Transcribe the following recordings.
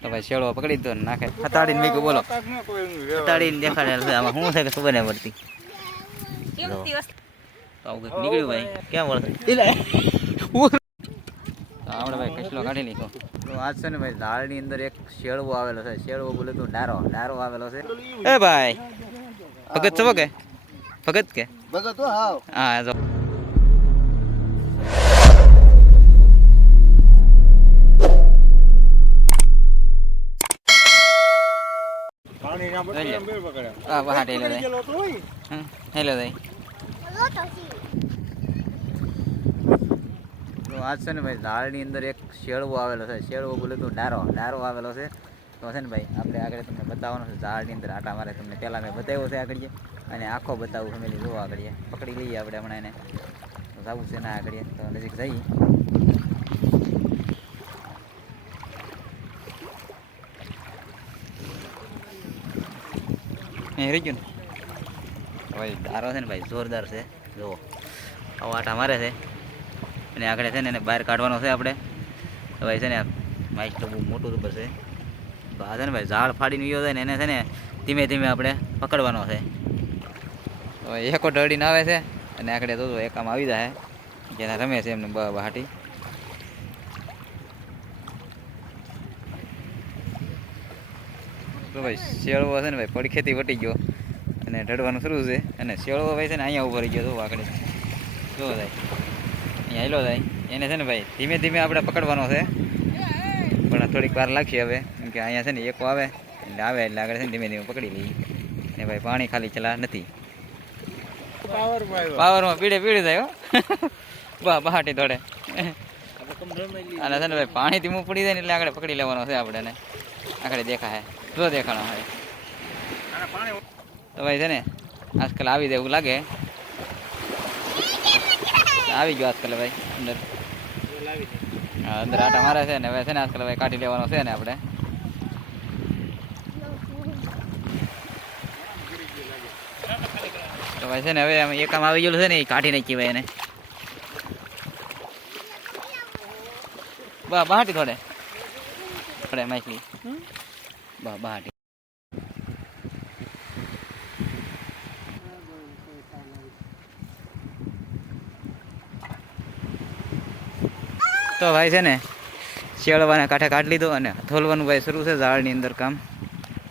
તો ભાઈ શેળો પકડી દો નાખે. હતાડીને મેં બોલો. હતાડીને દેખાડે છે આમાં શું છે કે ખબર નહીં પડતી. તો આવું કંઈક નીકળ્યું ભાઈ. ક્યાં વળશે આપણે ભાઈ કચલો કાઢી લીધો તો આજ છે ને ભાઈ ઝાડની અંદર એક શેળવો આવેલો છે. શેળવો બોલે તો ડારો. ડારો આવેલો છે. એ ભાઈ. ભગત છો કે? ભગત કે? ભગત હા હા હા બહાટ હેલો હમ, હેલો દે તો આજ છે ને ભાઈ ઝાડની અંદર એક શેળવો આવેલો છે શેળવો બોલે તો ડારો ડારો આવેલો છે તો છે ને ભાઈ આપણે આગળ તમને બતાવવાનો છે ઝાડની અંદર આટા મારે તમને પહેલાં મેં બતાવ્યો છે આગળ અને આખો બતાવું ફેમિલી જોવા આગળ પકડી લઈએ આપણે હમણાં એને તો જવું છે ને આગળ તો નજીક જઈએ અહીં રહી ગયું ને? ભાઈ, દારો છે ને ભાઈ, જોરદાર છે. જુઓ આવો આટા મારે છે. અને આગળ છે ને એને બહાર કાઢવાનો છે આપણે. તો ભાઈ છે ને, માઇક તો બહુ મોટું ઉપર છે. આ છે ને ભાઈ, ઝાડ ફાડીને ગયો છે ને એને છે ને ધીમે ધીમે આપણે પકડવાનો છે. તો એકો ડડીને આવે છે. અને આગળ તો એકામાં આવી જાય. જેના રમે છે એમને બ બહાટી. તો ભાઈ શેળવો છે ને ભાઈ પડખેથી વટી ગયો. અને ઢળવાનું શરૂ છે. અને શેળવો ભાઈ છે ને અહીંયા ઊભો રહી ગયો તો આગળ જો. થાય અહીંયા હેલો થાય એને છે ને ભાઈ ધીમે ધીમે આપણે પકડવાનો છે. પણ થોડીક વાર લાગશે હવે. કેમ કે અહીંયા છે ને એકો આવે. એટલે આવે એટલે આગળ છે ને ધીમે ધીમે પકડી લઈએ. ને ભાઈ પાણી ખાલી ચલા નથી. પાવર ભાઈ પાવરમાં પીડે પીડે થાય હો. બા બહાટી દોડે. અને છે ને ભાઈ પાણી ધીમું પડી જાય ને એટલે આગળ પકડી લેવાનો છે આપણે આગળ દેખાય જો દેખાણો હોય તો ભાઈ છે ને આજકાલ આવી જાય એવું લાગે આવી ગયો આજકાલ ભાઈ અંદર હા, અંદર આટા મારે છે ને હવે છે ને આજકાલ ભાઈ કાઢી લેવાનો છે ને આપણે તો ભાઈ છે ને હવે આમ એક આમ આવી ગયેલું છે ને એ કાઢી નાખી ભાઈ એને બા બહાટી થોડે થોડે માછલી બા બહાટી તો ભાઈ છે ને, શેળવાના કાંઠે કાઢી લીધો અને થોલવાનું ભાઈ શરૂ છે ઝાડની અંદર કામ.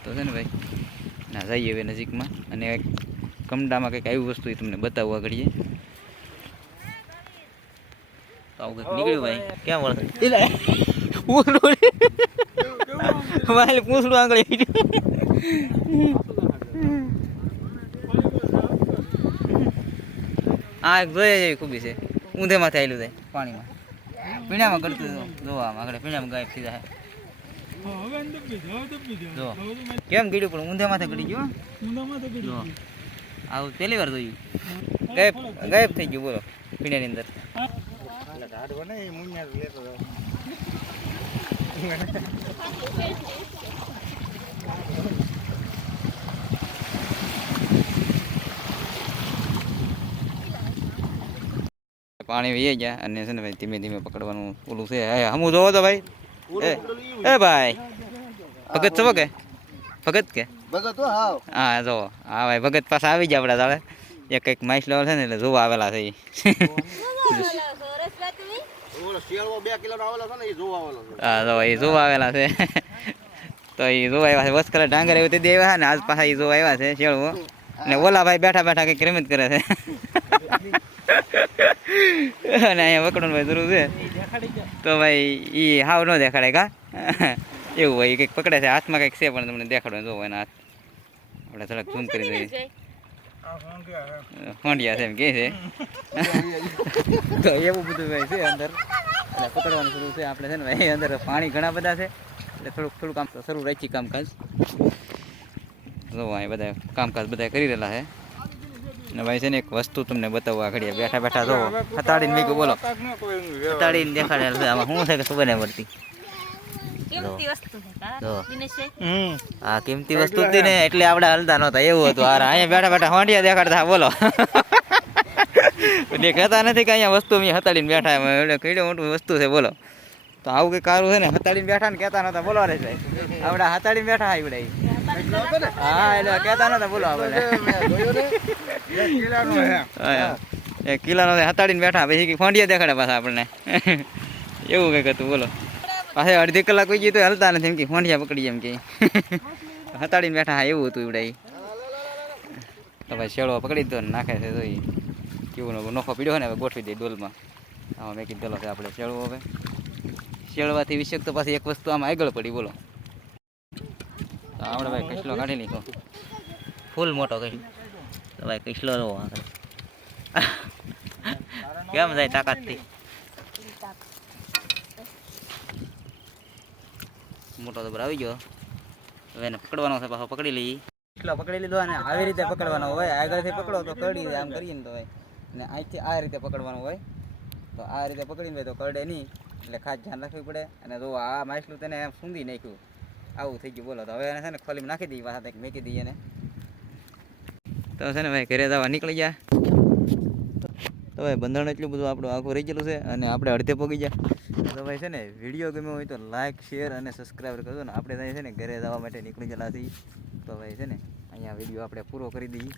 તો છે ને ભાઈ, ના, જઈએ હવે નજીકમાં. અને કમડામાં કંઈક આવી વસ્તુ તમને બતાવવા ઘડીએ તો આવું કંઈક નીકળ્યું ભાઈ. ક્યાં વળશે મારે પૂછડું આગળ આ જોઈએ જેવી ખૂબી છે. ઊંધે માથે આવેલું થાય પાણીમાં. પીણામાં કરતું હતું જોવા આગળ પીણામાં ગાયબ થઈ જાય. જો. કેમ ગીડ્યું પણ ઊંધે માથે ગળી ગયો આવું પહેલી વાર જોયું. ગાયબ ગાયબ થઈ ગયું, બોલો, પીણાની અંદર. પાણી વહી ગયા અને છે ને ભાઈ ધીમે ધીમે પકડવાનું ઓલું છે. હે હમું જોવો તો ભાઈ. એ એ ભાઈ. ભગત છો કે? ભગત કે? ભગત હા જો. હા ભાઈ ભગત પાસે આવી ગયા આપણા તારે એક કંઈક માઇસ લેવલ છે ને એટલે જોવા આવેલા છે ઈ. ઓલો શિયાળો બે કિલો નો આવેલો છે ને એ જોવા આવેલો છે. હા જો એ જોવા આવેલા છે. તો એ જોવા આવ્યા છે. વસ્ત કલર ડાંગર એવું તે દી આવ્યા છે ને આજ પાછા એ જોવા આવ્યા છે શેળવો ને ઓલા ભાઈ બેઠા બેઠા કંઈક રમત કરે છે. અને અહીંયા વકડું ભાઈ જરૂર છે. તો ભાઈ એ હાવ ન દેખાડે કા? એવું હોય કંઈક પકડે છે. હાથમાં કંઈક છે પણ તમને દેખાડો જોવો એના હાથ. આપણે થોડાક ઝૂમ કરી દઈએ. હોંડિયા છે. એમ કે છે. તો એવું બધું ભાઈ છે અંદર? એટલે પકડવાનું શરૂ થયું આપણે છે ને એ અંદર પાણી ઘણા બધા છે. એટલે થોડુંક થોડું કામ શરૂ રાખી કામકાજ. જો અહીં બધા કામકાજ બધા કરી રહેલા છે. ને ભાઈ છે ને એક વસ્તુ તમને બતાવવા ઘડીએ. બેઠા બેઠા જો હતાડીને મેં બોલો. હતાડીને દેખાડેલ છે. આમાં શું છે કે ખબર નહીં પડતી. આ કિંમતી વસ્તુ હતી ને એટલે આપણે હલતા નહોતા. એવું હતું. હાર અહીંયા બેઠા બેઠા હોંડિયા દેખાડતા. બોલો. દેખાતા નથી કે અહીંયા વસ્તુ મેં હતાડીને બેઠા એમ. એટલે કેવી મોટું વસ્તુ છે, બોલો. તો આવું કંઈક કારું છે ને? હતાડીને બેઠા ને કહેતા નતા, બોલવા રે આપણે હતાડીને બેઠા આવડે. હા, એટલે કહેતા નતા, બોલો આપણે એ કિલ્લાનો હતાડીને બેઠા પછી ફોંડિયા દેખાડે પાછા આપણને. એવું કંઈક હતું, બોલો. પાછા અડધી કલાક કોઈ ગઈ તો હલતા નથી એમ કે, ફોંડિયા પકડી એમ કે. હતાડીને બેઠા હા એવું હતું ಇವડે તો ભાઈ શેળો પકડી દો નાખે છે તો કેવું નોખો પીડ્યો હોય ને, હવે ગોઠવી દઈએ ડોલમાં. આમાં મેં કીધેલો છે આપણે શેળવો હવે. શેળવાથી વિશેક તો પાછી એક વસ્તુ આમાં આગળ પડી, બોલો. આપણે ભાઈ કસલો કાઢી લીધો ફૂલ મોટો કઈ. ભાઈ કસલો રહો કેમ જાય તાકાતથી? મોટો તો આવી ગયો. હવે એને પકડવાનો છે, પાછો પકડી લઈએ. કસલો પકડી લીધો અને આવી રીતે પકડવાનો હોય, આગળથી પકડો તો કરડી આમ કરીએ ને તો હોય અને અહીંથી આ રીતે પકડવાનું હોય, તો આ રીતે પકડીને તો કરડે નહીં, એટલે ખાસ ધ્યાન રાખવું પડે. અને જો આ માછલું તેને એમ સૂંધી નાખ્યું, આવું થઈ ગયું, બોલો. તો હવે એને છે ને ખોલીમાં નાખી દઈએ પાછા કંઈક મેકી દઈએ ને તો છે ને ભાઈ, ઘરે જવા નીકળી ગયા. તો ભાઈ, બંધારણ એટલું બધું આપણું આખું રહી ગયેલું છે અને આપણે અડધે પગી ગયા. તો ભાઈ છે ને, વીડિયો ગમ્યો હોય તો લાઇક શેર અને સબસ્ક્રાઈબ કરજો ને. આપણે ત્યાં છે ને ઘરે જવા માટે નીકળી ગયેલા છીએ. તો ભાઈ છે ને, અહીંયા વીડિયો આપણે પૂરો કરી દઈએ.